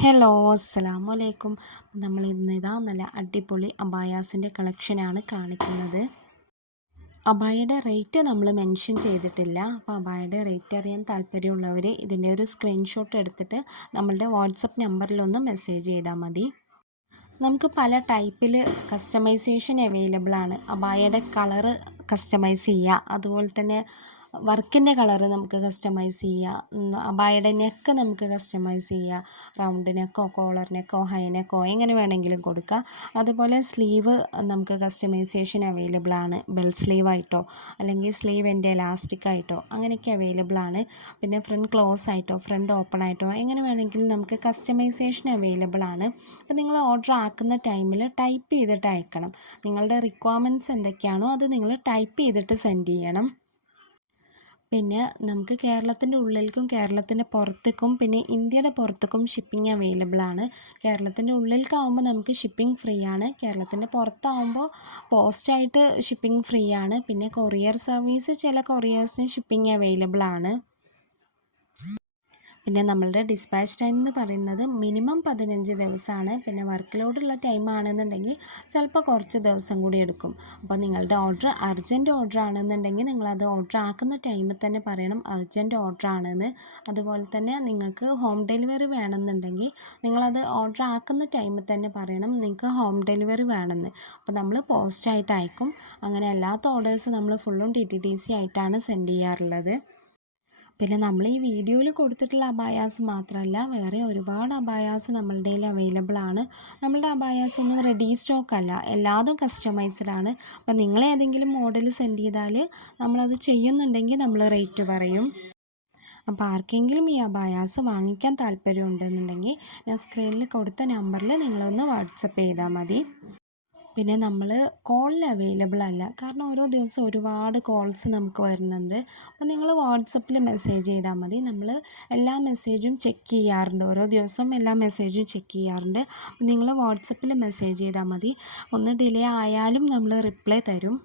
Hello അസ്സലാമു അലൈക്കും. നമ്മൾ ഇന്ന് നല്ല അടിപൊളി അബായാസിൻ്റെ കളക്ഷനാണ് കാണിക്കുന്നത്. അബായയുടെ റേറ്റ് നമ്മൾ മെൻഷൻ ചെയ്തിട്ടില്ല. അപ്പോൾ അബായയുടെ റേറ്റ് അറിയാൻ താല്പര്യമുള്ളവർ ഇതിൻ്റെ ഒരു സ്ക്രീൻഷോട്ട് എടുത്തിട്ട് നമ്മളുടെ വാട്സപ്പ് നമ്പറിലൊന്ന് മെസ്സേജ് ചെയ്താൽ മതി. നമുക്ക് പല ടൈപ്പിൽ കസ്റ്റമൈസേഷൻ അവൈലബിൾ ആണ്. അബായയുടെ കളറ് കസ്റ്റമൈസ് ചെയ്യുക, അതുപോലെ തന്നെ വർക്കിൻ്റെ കളറ് നമുക്ക് കസ്റ്റമൈസ് ചെയ്യുക, അബായയുടെ നെക്ക് നമുക്ക് കസ്റ്റമൈസ് ചെയ്യുക, റൗണ്ട് നെക്കോ കോളർ നെക്കോ ഹൈ നെക്കോ എങ്ങനെ വേണമെങ്കിലും കൊടുക്കുക. അതുപോലെ സ്ലീവ് നമുക്ക് കസ്റ്റമൈസേഷൻ അവൈലബിൾ ആണ്. ബെൽ സ്ലീവ് ആയിട്ടോ അല്ലെങ്കിൽ സ്ലീവിൻ്റെ എലാസ്റ്റിക് ആയിട്ടോ അങ്ങനെയൊക്കെ അവൈലബിൾ ആണ്. പിന്നെ ഫ്രണ്ട് ക്ലോസ് ആയിട്ടോ ഫ്രണ്ട് ഓപ്പൺ ആയിട്ടോ എങ്ങനെ വേണമെങ്കിലും നമുക്ക് കസ്റ്റമൈസേഷൻ അവൈലബിൾ ആണ്. അപ്പോൾ നിങ്ങൾ ഓർഡർ ആക്കുന്ന ടൈമിൽ ടൈപ്പ് ചെയ്തിട്ട് അയക്കണം. നിങ്ങളുടെ റിക്വയർമെൻറ്റ്സ് എന്തൊക്കെയാണോ അത് നിങ്ങൾ ടൈപ്പ് ചെയ്തിട്ട് സെൻഡ് ചെയ്യണം. പിന്നെ നമുക്ക് കേരളത്തിൻ്റെ ഉള്ളിലേക്കും കേരളത്തിൻ്റെ പുറത്തേക്കും പിന്നെ ഇന്ത്യയുടെ പുറത്തേക്കും ഷിപ്പിംഗ് അവൈലബിൾ ആണ്. കേരളത്തിൻ്റെ ഉള്ളിലേക്കാവുമ്പോൾ നമുക്ക് ഷിപ്പിംഗ് ഫ്രീ ആണ്. കേരളത്തിൻ്റെ പുറത്താവുമ്പോൾ പോസ്റ്റായിട്ട് ഷിപ്പിംഗ് ഫ്രീ ആണ്. പിന്നെ കൊറിയർ സർവീസ് ചില കൊറിയേഴ്സിന് ഷിപ്പിംഗ് അവൈലബിൾ ആണ്. പിന്നെ നമ്മളുടെ ഡിസ്പാച്ച് ടൈം എന്ന് പറയുന്നത് മിനിമം 15 ദിവസമാണ്. പിന്നെ വർക്ക് ലോഡുള്ള ടൈം ആണെന്നുണ്ടെങ്കിൽ ചിലപ്പോൾ കുറച്ച് ദിവസം കൂടി എടുക്കും. അപ്പോൾ നിങ്ങളുടെ ഓർഡർ അർജൻറ്റ് ഓർഡർ ആണെന്നുണ്ടെങ്കിൽ നിങ്ങളത് ഓർഡർ ആക്കുന്ന ടൈമിൽ തന്നെ പറയണം അർജൻറ്റ് ഓർഡർ ആണെന്ന്. അതുപോലെ തന്നെ നിങ്ങൾക്ക് ഹോം ഡെലിവറി വേണമെന്നുണ്ടെങ്കിൽ നിങ്ങളത് ഓർഡർ ആക്കുന്ന ടൈമിൽ തന്നെ പറയണം നിങ്ങൾക്ക് ഹോം ഡെലിവറി വേണമെന്ന്. അപ്പോൾ നമ്മൾ പോസ്റ്റായിട്ട് അയക്കും. അങ്ങനെ അല്ലാത്ത ഓർഡേഴ്സ് നമ്മൾ ഫുള്ളും DTDC ആയിട്ടാണ് സെൻഡ് ചെയ്യാറുള്ളത്. പിന്നെ നമ്മൾ ഈ വീഡിയോയിൽ കൊടുത്തിട്ടുള്ള അബായാസ് മാത്രമല്ല, വേറെ ഒരുപാട് അബായാസ് നമ്മളുടെ കയ്യിൽ അവൈലബിൾ ആണ്. നമ്മളുടെ അബായാസ് ഒന്നും റെഡി സ്റ്റോക്ക് അല്ല, എല്ലാതും കസ്റ്റമൈസ്ഡ് ആണ്. അപ്പോൾ നിങ്ങൾ ഏതെങ്കിലും മോഡൽ സെൻഡ് ചെയ്താൽ നമ്മളത് ചെയ്യുന്നുണ്ടെങ്കിൽ നമ്മൾ റേറ്റ് പറയും. അപ്പോൾ ആർക്കെങ്കിലും ഈ അബായാസ് വാങ്ങിക്കാൻ താല്പര്യമുണ്ടെന്നുണ്ടെങ്കിൽ ഞാൻ സ്ക്രീനിൽ കൊടുത്ത നമ്പറിൽ നിങ്ങളൊന്ന് വാട്സപ്പ് ചെയ്താൽ മതി. പിന്നെ നമ്മൾ കോളിൽ അവൈലബിൾ അല്ല, കാരണം ഓരോ ദിവസം ഒരുപാട് കോൾസ് നമുക്ക് വരുന്നുണ്ട്. അപ്പോൾ നിങ്ങൾ വാട്സപ്പിൽ മെസ്സേജ് ചെയ്താൽ മതി. നമ്മൾ എല്ലാ മെസ്സേജും ചെക്ക് ചെയ്യാറുണ്ട്, ഓരോ ദിവസവും എല്ലാ മെസ്സേജും ചെക്ക് ചെയ്യാറുണ്ട്. നിങ്ങൾ വാട്സപ്പിൽ മെസ്സേജ് ചെയ്താൽ മതി. ഒന്ന് ഡിലേ ആയാലും നമ്മൾ റിപ്ലൈ തരും.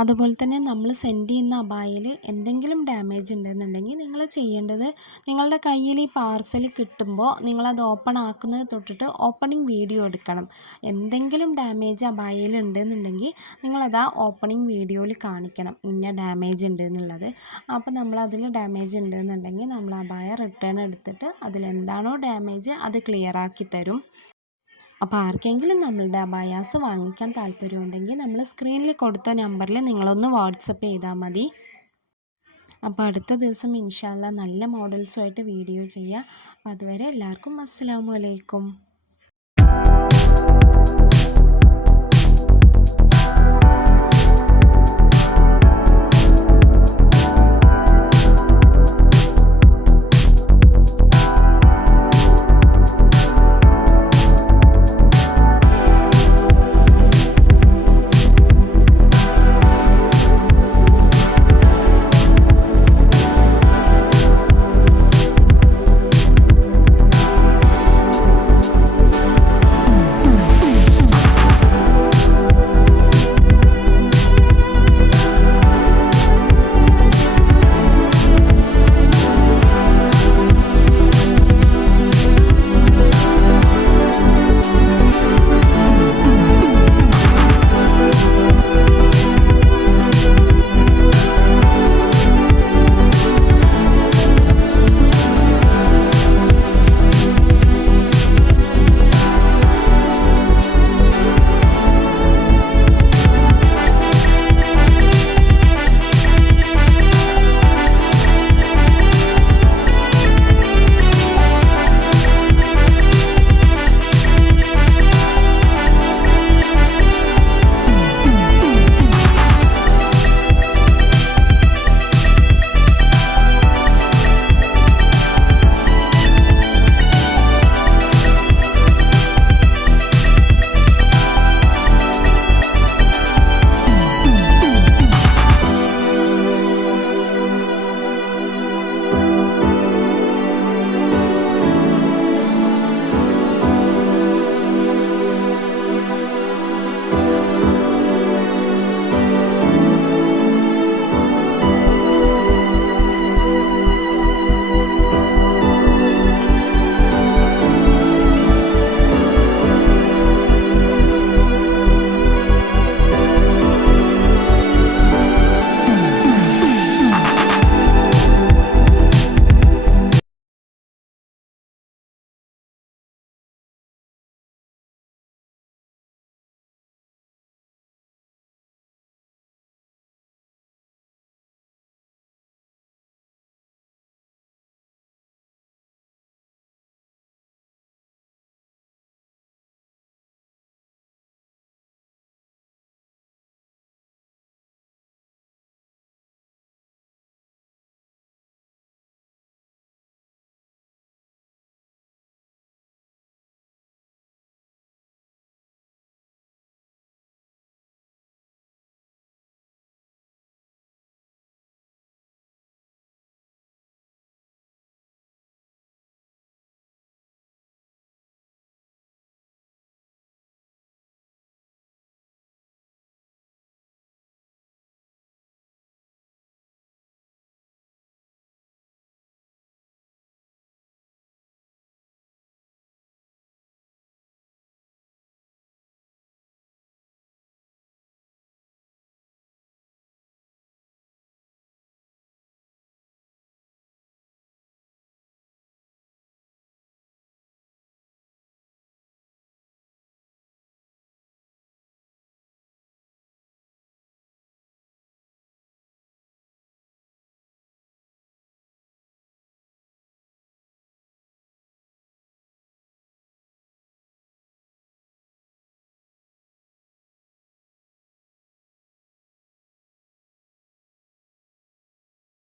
അതുപോലെ തന്നെ നമ്മൾ സെൻഡ് ചെയ്യുന്ന അബായയിൽ എന്തെങ്കിലും ഡാമേജ് ഉണ്ടെന്നുണ്ടെങ്കിൽ നിങ്ങൾ ചെയ്യേണ്ടത്, നിങ്ങളുടെ കയ്യിൽ ഈ പാർസൽ കിട്ടുമ്പോൾ നിങ്ങളത് ഓപ്പൺ ആക്കുന്നത് തൊട്ടിട്ട് ഓപ്പണിംഗ് വീഡിയോ എടുക്കണം. എന്തെങ്കിലും ഡാമേജ് അബായയിൽ ഉണ്ടെന്നുണ്ടെങ്കിൽ നിങ്ങളത് ആ ഓപ്പണിംഗ് വീഡിയോയിൽ കാണിക്കണം, ഇന്ന ഡാമേജ് ഉണ്ട് എന്നുള്ളത്. അപ്പോൾ നമ്മളതിൽ ഡാമേജ് ഉണ്ടെന്നുണ്ടെങ്കിൽ നമ്മൾ അബായ റിട്ടേൺ എടുത്തിട്ട് അതിലെന്താണോ ഡാമേജ് അത് ക്ലിയർ ആക്കി തരും. അപ്പോൾ ആർക്കെങ്കിലും നമ്മളുടെ അബായാസ് വാങ്ങിക്കാൻ താല്പര്യമുണ്ടെങ്കിൽ നമ്മൾ സ്ക്രീനിൽ കൊടുത്ത നമ്പറിൽ നിങ്ങളൊന്ന് വാട്സപ്പ് ചെയ്താൽ മതി. അപ്പോൾ അടുത്ത ദിവസം ഇൻഷാ അല്ലാ നല്ല മോഡൽസുമായിട്ട് വീഡിയോ ചെയ്യാം. അപ്പോൾ അതുവരെ എല്ലാവർക്കും അസ്സലാമു അലൈക്കും.